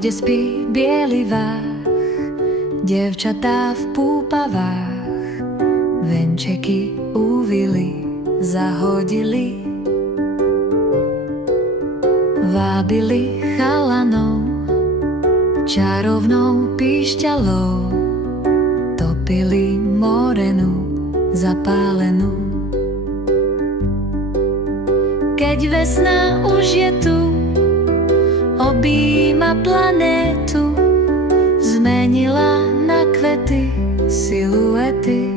kde spí biely váh, dievčatá v púpavách, venčeky úvily zahodili. Vábili chalanov čarovnou píšťalou, topili morenu zapálenú. Keď vesna už je tu, objíma planétu, zmenila na kvety siluety.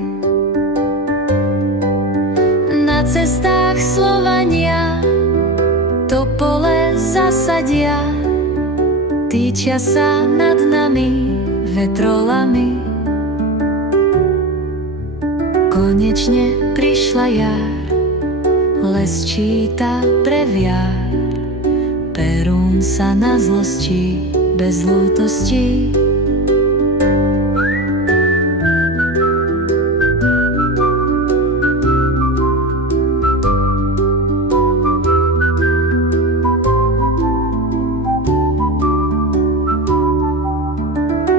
Na cestách Slovania topole zasadia, týčia sa nad nami vetrolami. Konečne prišla jar, les číta breviár, perún sa na zlosti bez lútosti.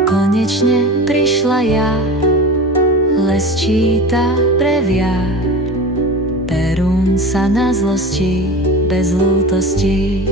Konečne prišla jar, les číta breviár, perún sa na zlosti bez lútosti.